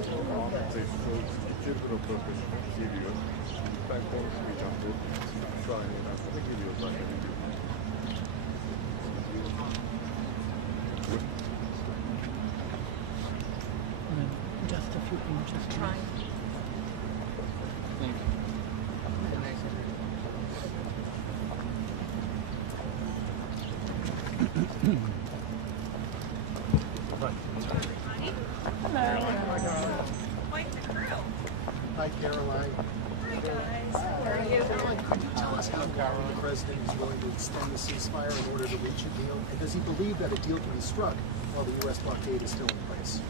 Ahmet Bey iki röportajına geliyor. Ben konuşmayacağım dedi. Saniyeden sonra geliyor zaten. Just a few inches. Trying. Thank you. Quite the crew. Hi, Caroline. Hi guys. How are you? Caroline, could you tell us how the president is willing to extend the ceasefire in order to reach a deal? And does he believe that a deal can be struck while the U.S. blockade is still in place?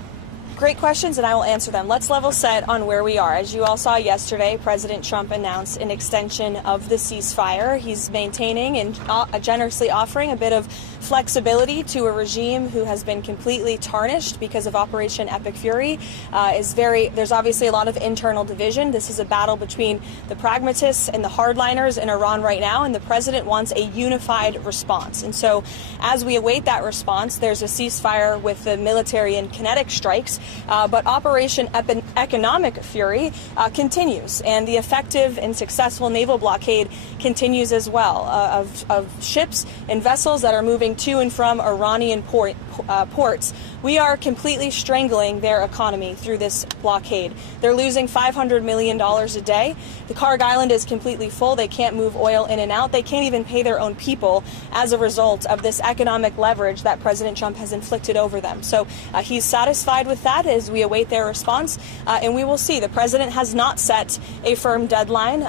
Great questions, and I will answer them. Let's level set on where we are. As you all saw yesterday, President Trump announced an extension of the ceasefire. He's maintaining and generously offering a bit of flexibility to a regime who has been completely tarnished because of Operation Epic Fury. There's obviously a lot of internal division. This is a battle between the pragmatists and the hardliners in Iran right now, and the president wants a unified response. And so as we await that response, there's a ceasefire with the military and kinetic strikes, but Operation Economic Fury continues, and the effective and successful naval blockade continues as well of ships and vessels that are moving to and from Iranian ports. We are completely strangling their economy through this blockade. They're losing $500 million a day. The Karg Island is completely full. They can't move oil in and out. They can't even pay their own people as a result of this economic leverage that President Trump has inflicted over them. So he's satisfied with that as we await their response, and we will see. The president has not set a firm deadline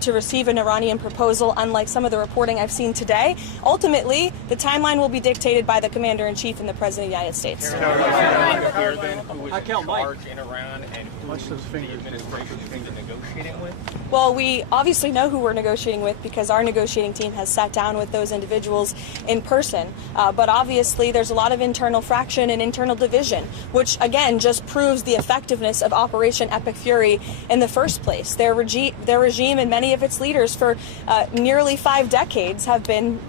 to receive an Iranian proposal, unlike some of the reporting I've seen today. Ultimately, the timeline will be dictated by the commander-in-chief and the president of the United States. Clear then who was in charge in Iran and who the administration is negotiating with? Well, we obviously know who we're negotiating with because our negotiating team has sat down with those individuals in person. But obviously there's a lot of internal fraction and internal division, which again just proves the effectiveness of Operation Epic Fury in the first place. Their regime and many of its leaders for nearly 5 decades have been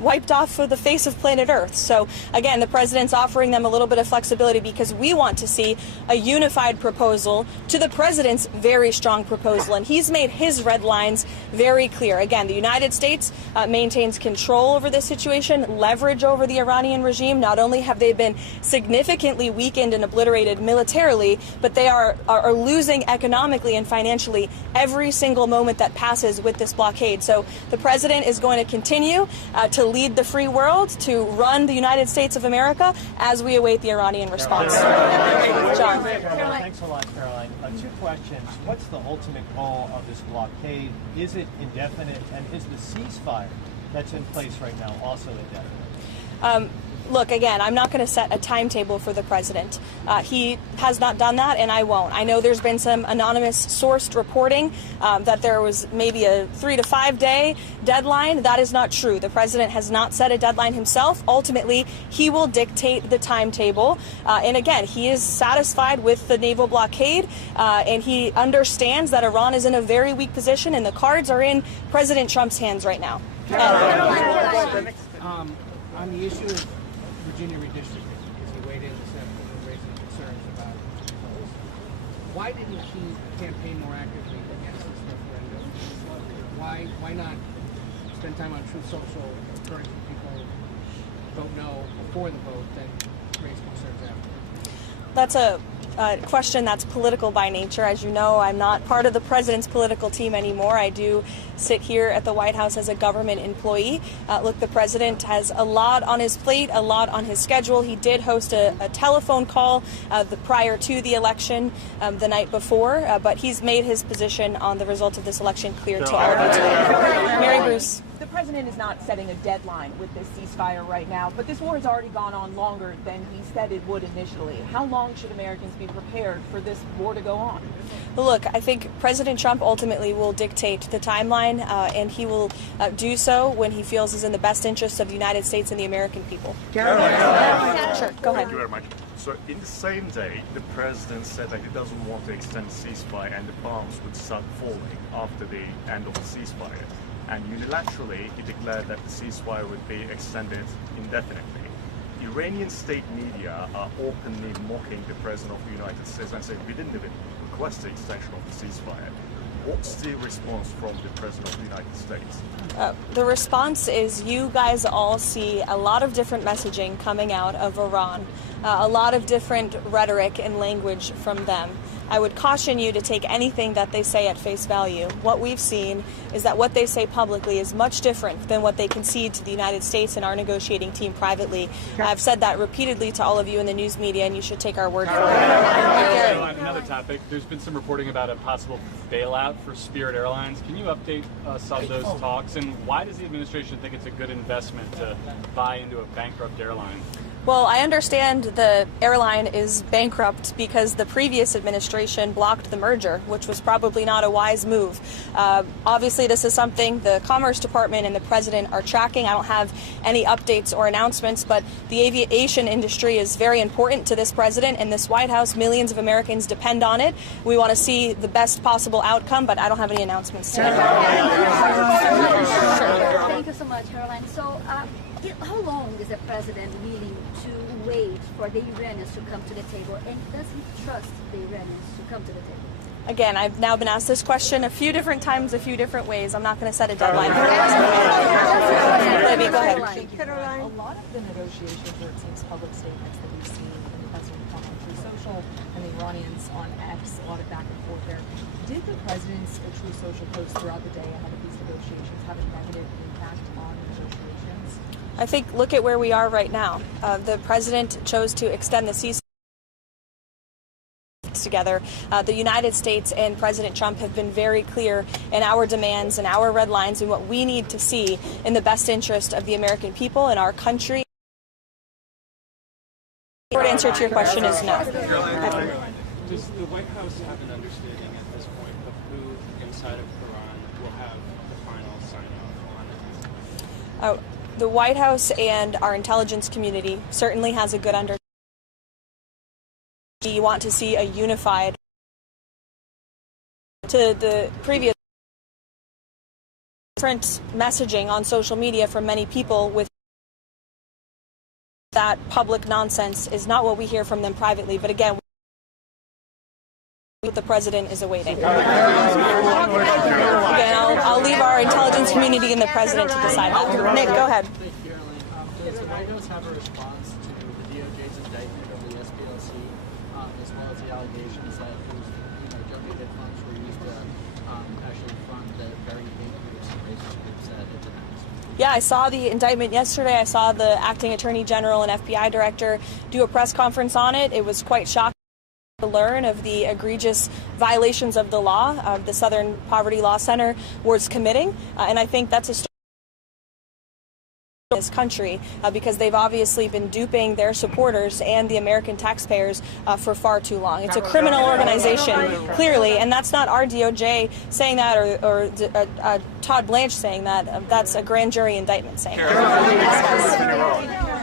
wiped off of the face of planet Earth. So again, the president's offering them a little bit of flexibility because we want to see a unified proposal to the president's very strong proposal, and he's made his red lines very clear. Again, the United States maintains control over this situation, leverage over the Iranian regime. Not only have they been significantly weakened and obliterated militarily, but they are losing economically and financially every single moment that passes with this blockade. So the president is going to continue to lead the free world, to run the United States of America as we await the Iranian response. John. Thanks a lot, Caroline. 2 questions. What's the ultimate goal of this blockade? Is it indefinite? And is the ceasefire that's in place right now also indefinite? Look, again, I'm not going to set a timetable for the president. He has not done that, and I won't. I know there's been some anonymous sourced reporting that there was maybe a 3 to 5 day deadline. That is not true. The president has not set a deadline himself. Ultimately, he will dictate the timetable. And again, he is satisfied with the naval blockade, and he understands that Iran is in a very weak position, and the cards are in President Trump's hands right now. On the issue of Virginia redistricting, because he weighed in this afternoon raising concerns about those. Why didn't he campaign more actively against this referendum? Why not spend time on Truth Social encouraging people to vote no before the vote, then raise concerns after? That's a question that's political by nature. As you know, I'm not part of the president's political team anymore. I do sit here at the White House as a government employee. Look, the president has a lot on his plate, a lot on his schedule. He did host a telephone call prior to the election the night before, but he's made his position on the results of this election clear to all of you today. Mary Bruce. The president is not setting a deadline with this ceasefire right now, but this war has already gone on longer than he said it would initially. How long should Americans be prepared for this war to go on? Look, I think President Trump ultimately will dictate the timeline, and he will do so when he feels is in the best interest of the United States and the American people. Sure, go ahead. Thank you very much. So in the same day, the president said that he doesn't want to extend the ceasefire and the bombs would start falling after the end of the ceasefire. And unilaterally, he declared that the ceasefire would be extended indefinitely. Iranian state media are openly mocking the President of the United States and saying we didn't even request the extension of the ceasefire. What's the response from the President of the United States? The response is you guys all see a lot of different messaging coming out of Iran, a lot of different rhetoric and language from them. I would caution you to take anything that they say at face value. What we've seen is that what they say publicly is much different than what they concede to the United States and our negotiating team privately. I've said that repeatedly to all of you in the news media, and you should take our word for it. On another topic, there's been some reporting about a possible bailout for Spirit Airlines. Can you update us on those talks, and why does the administration think it's a good investment to buy into a bankrupt airline? Well, I understand the airline is bankrupt because the previous administration blocked the merger, which was probably not a wise move. Obviously, this is something the Commerce Department and the President are tracking. I don't have any updates or announcements, but the aviation industry is very important to this President and this White House. Millions of Americans depend on it. We want to see the best possible outcome, but I don't have any announcements today. Thank you so much, Caroline. So, how long is the President willing to wait for the Iranians to come to the table, and does he trust the Iranians to come to the table? Again, I've now been asked this question a few different times, a few different ways. I'm not going to set a deadline for Libby, go ahead. A lot of the negotiations, or it seems public statements that we've seen from the President come on True Social and the Iranians on X, a lot of back and forth there. Did the President's True Social posts throughout the day ahead of these negotiations have a negative impact on the negotiations? I think look at where we are right now. The President chose to extend the ceasefire together. The United States and President Trump have been very clear in our demands and our red lines and what we need to see in the best interest of the American people and our country. The short answer to your question is no. Does the White House have an understanding at this point of who inside of Iran will have the final sign-off on it? The White House and our intelligence community certainly has a good understanding. You want to see a unified to the previous different messaging on social media from many people with that public nonsense is not what we hear from them privately, but again, what the President is awaiting. Again, I'll leave our intelligence community and the President to decide that. Nick, go ahead. Does the White House have a response to the DOJ's indictment of the SPLC, as well as the allegations that donated funds were used to actually fund the very dangerous racist groups that it denounced? Yeah, I saw the indictment yesterday. I saw the acting attorney general and FBI director do a press conference on it. It was quite shocking to learn of the egregious violations of the law the Southern Poverty Law Center was committing, and I think that's a story in this country because they've obviously been duping their supporters and the American taxpayers for far too long. It's a criminal organization, clearly, and that's not our DOJ saying that or Todd Blanche saying that. That's a grand jury indictment saying that.